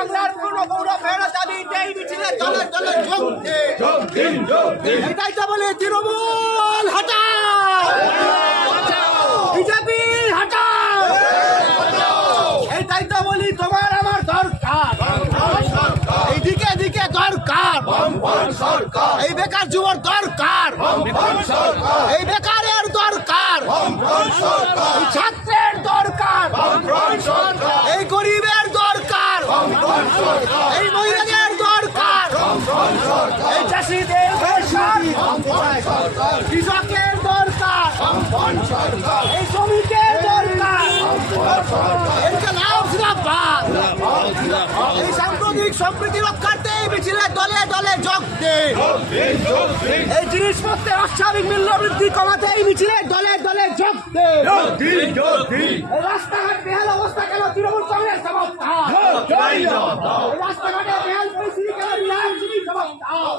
বাংলার পূর্ণ গৌরব ফেরত দাবিতে এই মিছিলে দলে দলে যোগ দিন। এটাই তো বলে তৃণমূল হটাও, বিজেপি হটাও। এটাই তো বলি তোমার আমার দরকার, এইদিকে দিকে দরকার, এই বেকার যুবর দরকার, এই বেকারের দরকার, এই ছাত্রের দরকার, এই গরিবের দরকার, এই মহিলাদের দরকার, এই চাষিদের দরকার, কৃষকের দরকার, এই শ্রমিকের দরকার, এই সাম্প্রতিক সম্প্রীতি রক্ষার্থে এই মিছিলে দলে দলে যোগ দিন। এই জিনিসপত্রের অস্বাভাবিক মূল্য বৃদ্ধি কমাতে এই মিছিলে দলে দলে যোগ দিন। এই রাস্তাঘাট বেহাল অবস্থা কেন তৃণমূল কংগ্রেস জবাব দাও। এই রাস্তাঘাটে বেহাল পরিস্থিতি কেন বিধানসভা জবাব দাও।